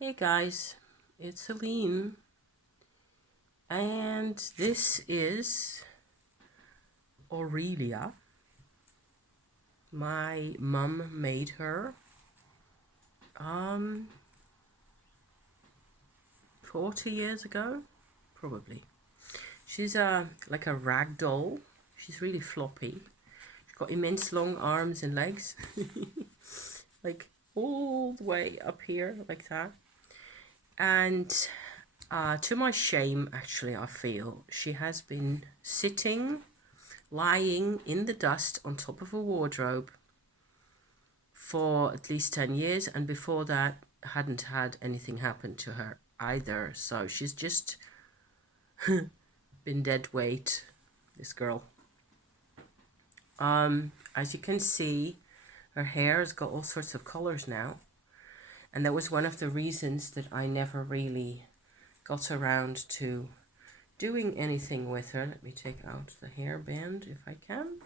Hey guys, it's Celine, and this is Aurelia. My mum made her um 40 years ago, probably. She's like a rag doll. She's really floppy. She's got immense long arms and legs, like all the way up here, like that. And to my shame, actually, I feel she has been sitting lying in the dust on top of a wardrobe for at least 10 years, and before that hadn't had anything happen to her either. So she's just been dead weight, this girl. As you can see, her hair has got all sorts of colors now, and that was one of the reasons that I never really got around to doing anything with her. Let me take out the hairband if I can.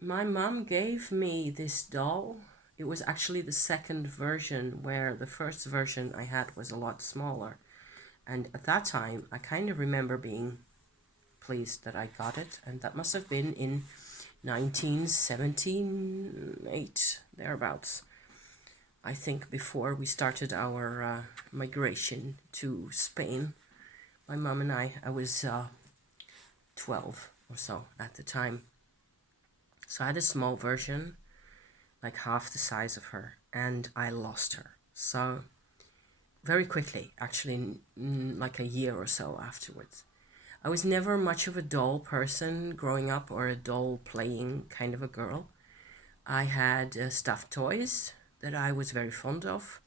My mom gave me this doll. It was actually the second version, where the first version I had was a lot smaller. And at that time, I kind of remember being pleased that I got it. And that must have been in 1978, thereabouts. I think before we started our migration to Spain. My mom and I was 12 or so at the time. So I had a small version, like half the size of her, and I lost her. So very quickly, actually, like a year or so afterwards. I was never much of a doll person growing up, or a doll playing kind of a girl. I had stuffed toys that I was very fond of,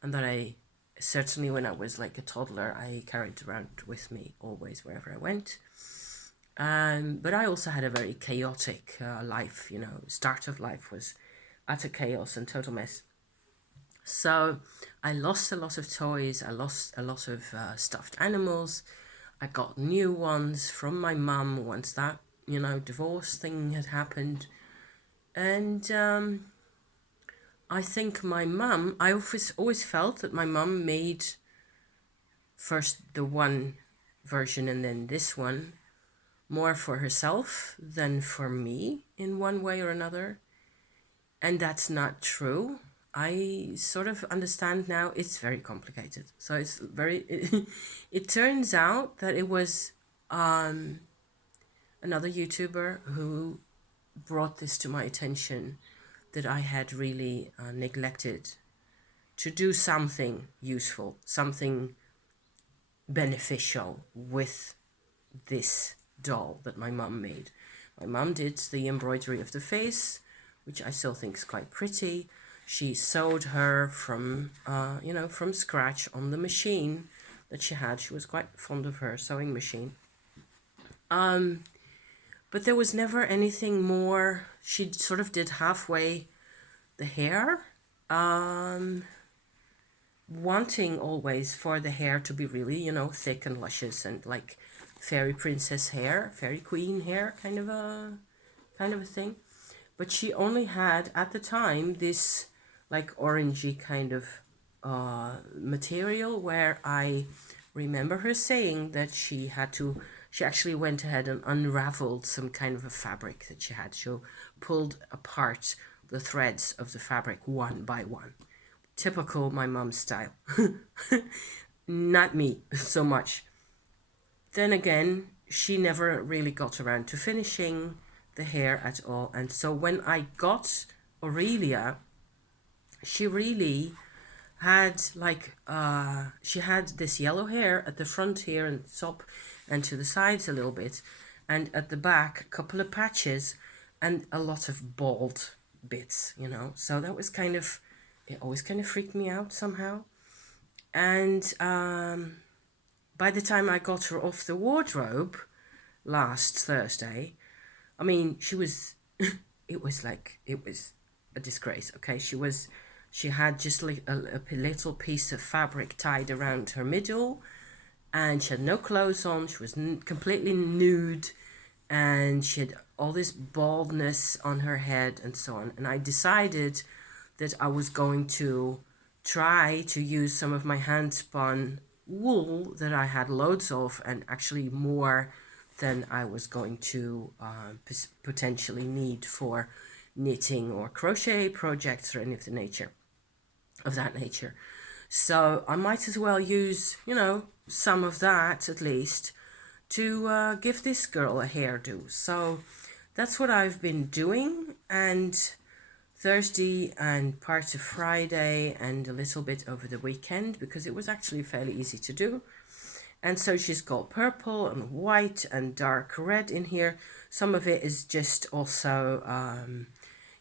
and that I certainly, when I was like a toddler, I carried around with me always wherever I went. But I also had a very chaotic life, start of life was utter chaos and total mess. So I lost a lot of toys, I lost a lot of stuffed animals. I got new ones from my mum once that, divorce thing had happened. And I think I always felt that my mum made first the one version and then this one more for herself than for me in one way or another. And that's not true. I sort of understand now it's very complicated. So it turns out that it was another YouTuber who brought this to my attention, that I had really neglected to do something useful, something beneficial with this doll that my mum made. My mum did the embroidery of the face, which I still think is quite pretty. She sewed her from scratch on the machine that she had. She was quite fond of her sewing machine. But there was never anything more. She sort of did halfway the hair, wanting always for the hair to be really, thick and luscious and like fairy princess hair, fairy queen hair, kind of a thing. But she only had at the time this like orangey kind of material, where I remember her saying that she actually went ahead and unraveled some kind of a fabric that she had. She pulled apart the threads of the fabric one by one. Typical my mom's style. Not me so much. Then again, she never really got around to finishing the hair at all. And so when I got Aurelia, she really had she had this yellow hair at the front here and top and to the sides a little bit, and at the back a couple of patches and a lot of bald bits, so that was it always kind of freaked me out somehow. And by the time I got her off the wardrobe last Thursday, I mean, she was it was a disgrace. Okay, she had just like a little piece of fabric tied around her middle, and she had no clothes on. She was completely nude, and she had all this baldness on her head and so on. And I decided that I was going to try to use some of my hand spun wool that I had loads of, and actually more than I was going to potentially need for knitting or crochet projects or any of that nature. So I might as well use, you know, some of that at least to give this girl a hairdo. So that's what I've been doing, and Thursday and part of Friday and a little bit over the weekend, because it was actually fairly easy to do. And so she's got purple and white and dark red in here. Some of it is just also,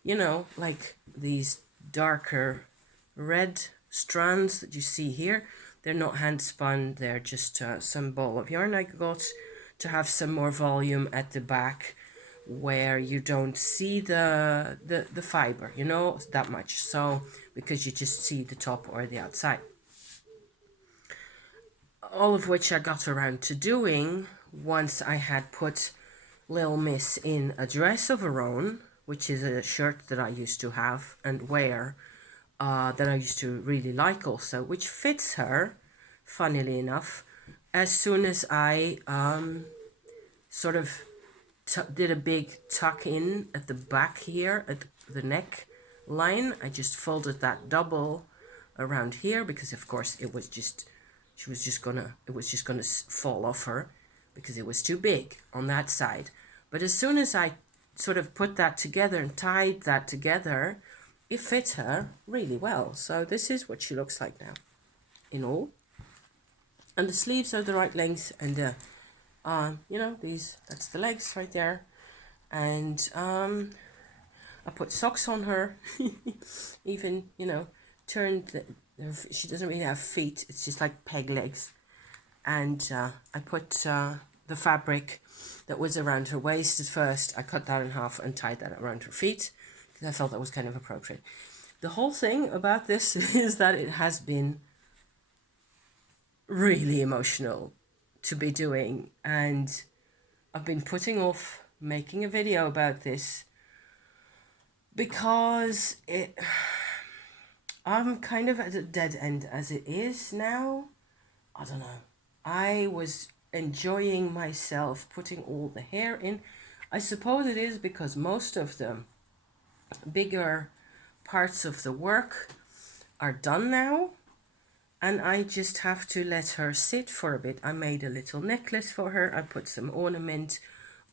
you know, like these darker red strands that you see here. They're not hand spun, they're just some ball of yarn I got to have some more volume at the back where you don't see the fiber, you know, that much. So, because you just see the top or the outside. All of which I got around to doing once I had put Lil Miss in a dress of her own, which is a shirt that I used to have and wear, that I used to really like also, which fits her, funnily enough, as soon as I sort of did a big tuck in at the back here, at the neck line. I just folded that double around here because of course it was just, it was just gonna fall off her because it was too big on that side. But as soon as I sort of put that together and tied that together, it fit her really well. So this is what she looks like now in all. And the sleeves are the right length, and you know, that's the legs right there. And I put socks on her, even, you know, turned she doesn't really have feet, it's just like peg legs. And I put the fabric that was around her waist at first, I cut that in half and tied that around her feet because I felt that was kind of appropriate. The whole thing about this is that it has been really emotional to be doing, and I've been putting off making a video about this because I'm kind of at a dead end as it is now. I don't know. I was enjoying myself putting all the hair in. I suppose it is because most of the bigger parts of the work are done now, and I just have to let her sit for a bit. I made a little necklace for her. I put some ornament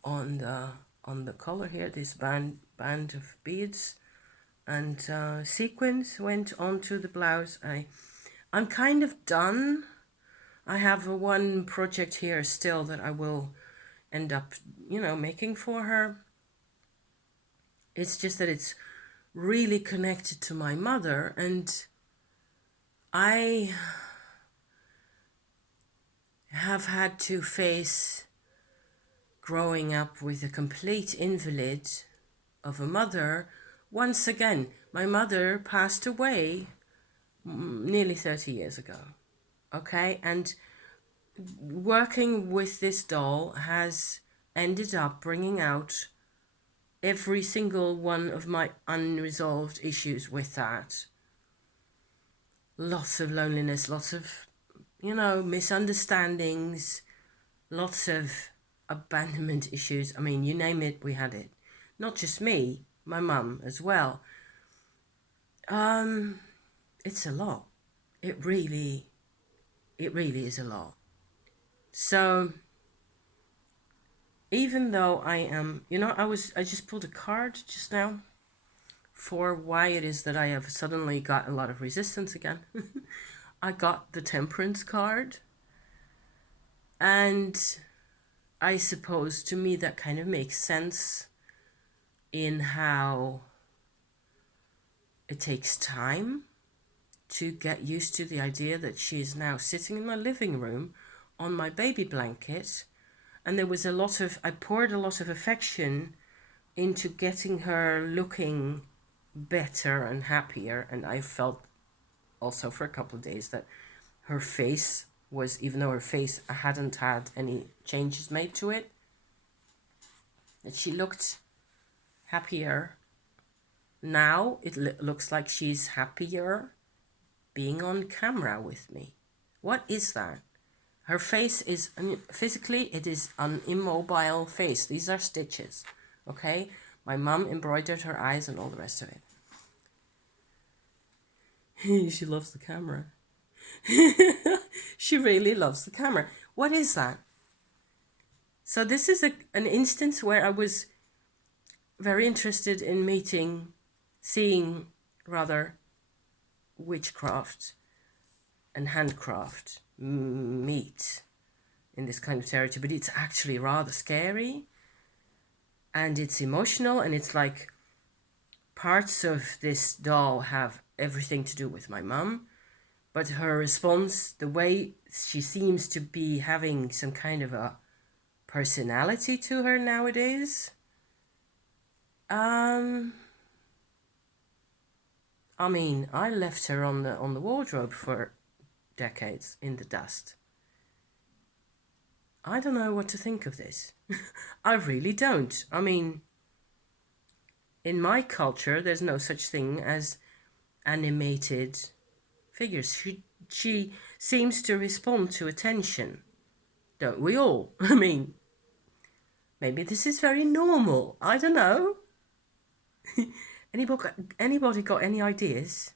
on the collar here, this band of beads, and sequins went onto the blouse. I'm kind of done. I have one project here still that I will end up, you know, making for her. It's just that it's really connected to my mother, and I have had to face growing up with a complete invalid of a mother. Once again, my mother passed away nearly 30 years ago. Okay, and working with this doll has ended up bringing out every single one of my unresolved issues with that. Lots of loneliness, lots of, you know, misunderstandings, lots of abandonment issues. I mean, you name it, we had it. Not just me, my mum as well. It's a lot. It really is a lot. So even though I am, you know, I just pulled a card just now for why it is that I have suddenly got a lot of resistance again. I got the Temperance card, and I suppose to me that kind of makes sense in how it takes time to get used to the idea that she is now sitting in my living room on my baby blanket. And there was I poured a lot of affection into getting her looking better and happier. And I felt also for a couple of days that her face was, even though her face hadn't had any changes made to it, that she looked happier Now it looks like she's happier being on camera with me. What is that? Her face is, I mean, physically, it is an immobile face. These are stitches, okay? My mum embroidered her eyes and all the rest of it. She loves the camera. She really loves the camera. What is that? So this is an instance where I was very interested in seeing rather, witchcraft and handcraft meet in this kind of territory, but it's actually rather scary and it's emotional, and it's like parts of this doll have everything to do with my mum, but her response, the way she seems to be having some kind of a personality to her nowadays, I mean, I left her on the wardrobe for decades in the dust. I don't know what to think of this. I really don't. I mean, in my culture, there's no such thing as animated figures. She seems to respond to attention, don't we all? I mean, maybe this is very normal. I don't know. Anybody got any ideas?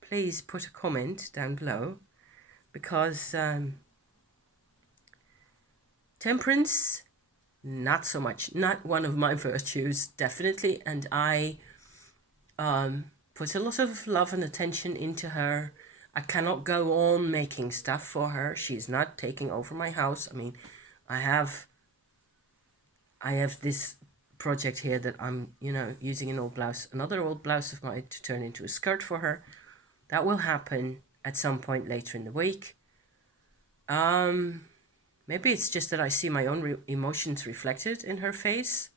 Please put a comment down below, because temperance, not so much, not one of my virtues, definitely, and I put a lot of love and attention into her. I cannot go on making stuff for her. She's not taking over my house. I mean, I have this project here that I'm, using an old blouse, another old blouse of mine, to turn into a skirt for her. That will happen at some point later in the week. Maybe it's just that I see my own emotions reflected in her face.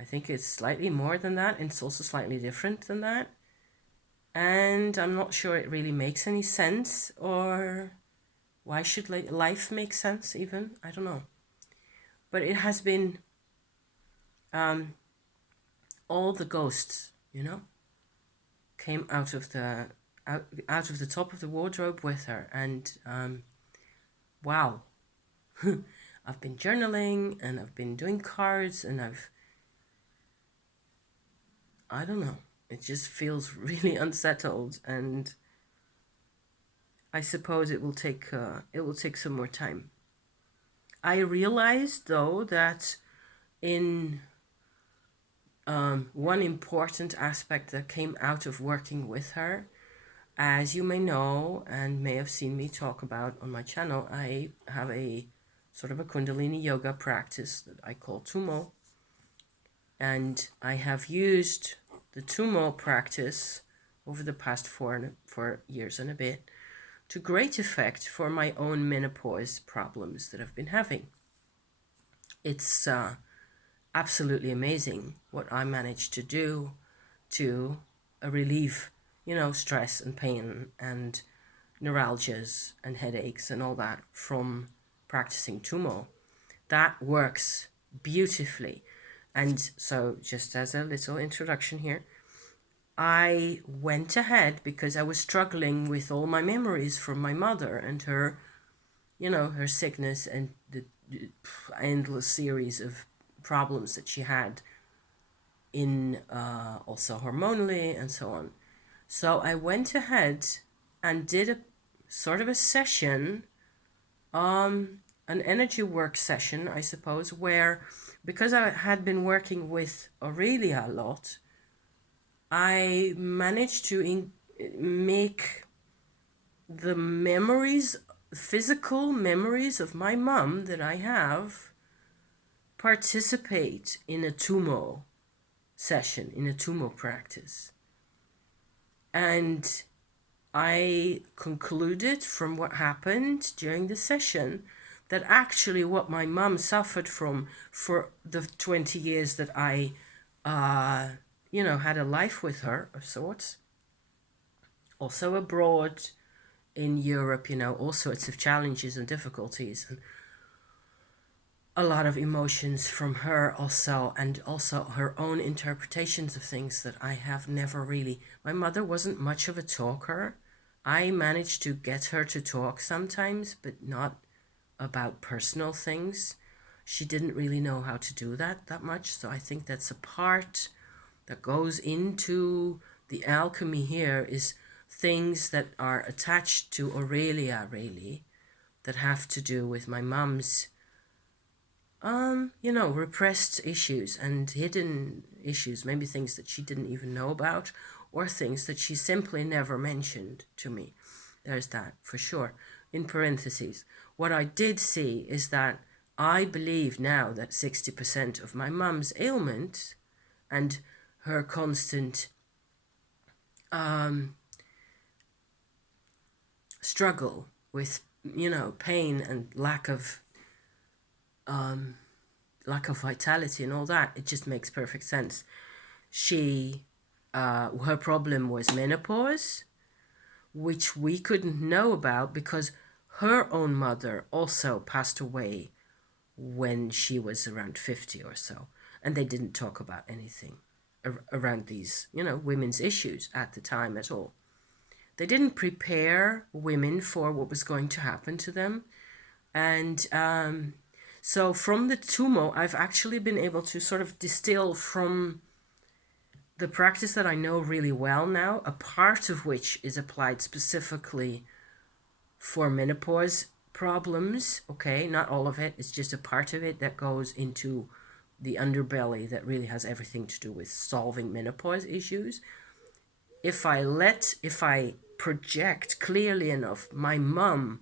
I think it's slightly more than that, and it's also slightly different than that. And I'm not sure it really makes any sense, or why should life make sense even? I don't know. But it has been all the ghosts, came out of the top of the wardrobe with her, and wow. I've been journaling and I've been doing cards, and I don't know, it just feels really unsettled, and I suppose it will take some more time. I realized though that in one important aspect that came out of working with her, as you may know and may have seen me talk about on my channel, I have a sort of a Kundalini yoga practice that I call Tumo. And I have used the Tumo practice over the past 4 years and a bit to great effect for my own menopause problems that I've been having. It's absolutely amazing what I managed to do to relieve, stress and pain and neuralgias and headaches and all that from practicing Tumo. That works beautifully. And so, just as a little introduction here, I went ahead because I was struggling with all my memories from my mother and her, her sickness and the endless series of problems that she had in also hormonally and so on. So I went ahead and did a sort of a session, an energy work session, I suppose, where, because I had been working with Aurelia a lot, I managed to make the memories, physical memories of my mum that I have, participate in a Tumo session, in a Tumo practice. And I concluded from what happened during the session that actually what my mum suffered from for the 20 years that I, had a life with her of sorts, also abroad in Europe, all sorts of challenges and difficulties. And a lot of emotions from her also, and also her own interpretations of things that I have never really. My mother wasn't much of a talker. I managed to get her to talk sometimes, but not about personal things. She didn't really know how to do that much, so I think that's a part that goes into the alchemy here, is things that are attached to Aurelia, really, that have to do with my mum's repressed issues and hidden issues, maybe things that she didn't even know about, or things that she simply never mentioned to me. There's that for sure. In parentheses, what I did see is that I believe now that 60% of my mum's ailment and her constant struggle with, pain and lack of vitality and all that, it just makes perfect sense. Her problem was menopause, which we couldn't know about because her own mother also passed away when she was around 50 or so, and they didn't talk about anything around these, women's issues at the time at all. They didn't prepare women for what was going to happen to them. And so from the Tumo, I've actually been able to sort of distill from the practice that I know really well now, a part of which is applied specifically for menopause problems. Okay, not all of it, it's just a part of it that goes into the underbelly that really has everything to do with solving menopause issues. If I project clearly enough my mum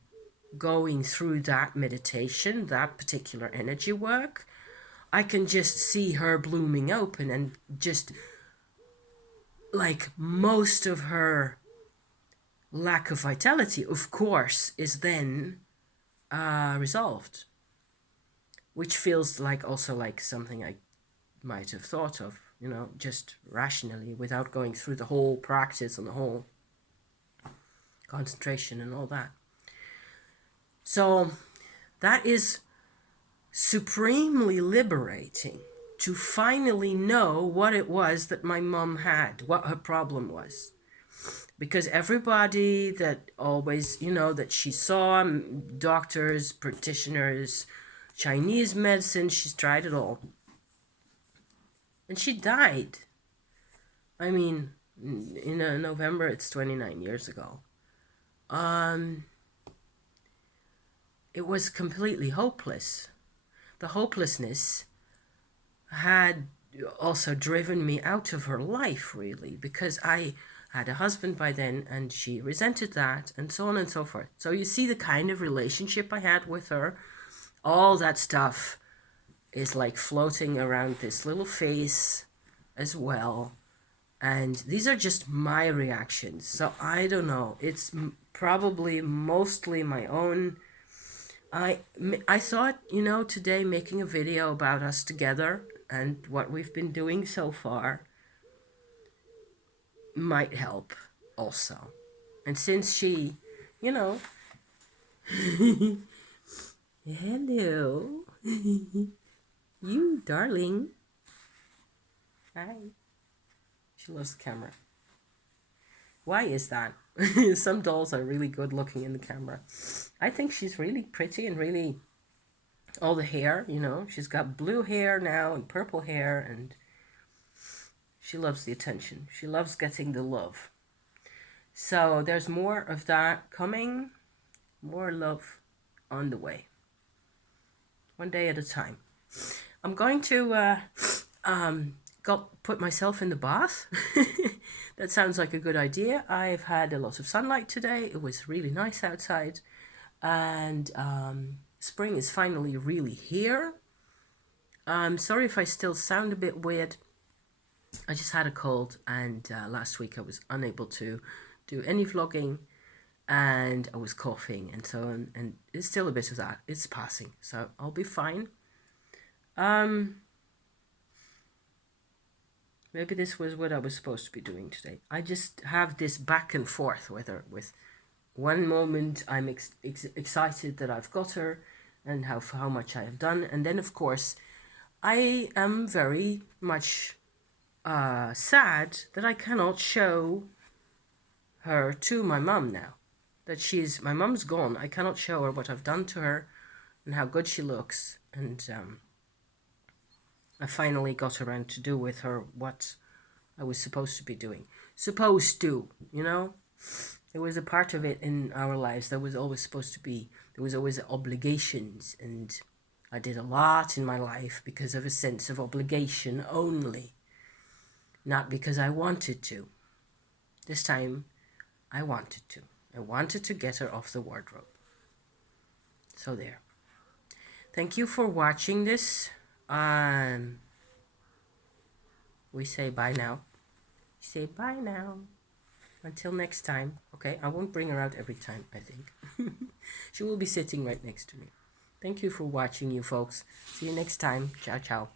going through that meditation, that particular energy work, I can just see her blooming open, and just like most of her lack of vitality, of course, is then resolved, which feels like also like something I might have thought of, just rationally without going through the whole practice and the whole concentration and all that. So that is supremely liberating, to finally know what it was that my mom had, what her problem was. Because everybody that always, that she saw, doctors, practitioners, Chinese medicine, she's tried it all. And she died. I mean, in November, it's 29 years ago. It was completely hopeless. The hopelessness had also driven me out of her life, really, because I had a husband by then and she resented that, and so on and so forth. So you see the kind of relationship I had with her. All that stuff is like floating around this little face as well. And these are just my reactions. So I don't know. It's probably mostly my own. I thought, today making a video about us together and what we've been doing so far might help also. And since she, hello, you darling. Hi. She loves the camera. Why is that? Some dolls are really good looking in the camera. I think she's really pretty and really, all the hair, she's got blue hair now and purple hair, and she loves the attention. She loves getting the love. So there's more of that coming, more love on the way. One day at a time. I'm going to go put myself in the bath. That sounds like a good idea. I've had a lot of sunlight today. It was really nice outside. And spring is finally really here. I'm sorry if I still sound a bit weird. I just had a cold, and last week I was unable to do any vlogging, and I was coughing and so on, and it's still a bit of that. It's passing, so I'll be fine. Maybe this was what I was supposed to be doing today. I just have this back and forth with her. With one moment I'm excited that I've got her, and how much I have done. And then, of course, I am very much sad that I cannot show her to my mum now. That my mum's gone. I cannot show her what I've done to her and how good she looks. And I finally got around to do with her what I was supposed to be doing. Supposed to, you know? There was a part of it in our lives that was always supposed to be, there was always obligations, and I did a lot in my life because of a sense of obligation only, not because I wanted to. This time, I wanted to. I wanted to get her off the wardrobe. So there. Thank you for watching this. We say bye now. Say bye now. Until next time. Okay, I won't bring her out every time, I think. She will be sitting right next to me. Thank you for watching, you folks. See you next time. Ciao, ciao.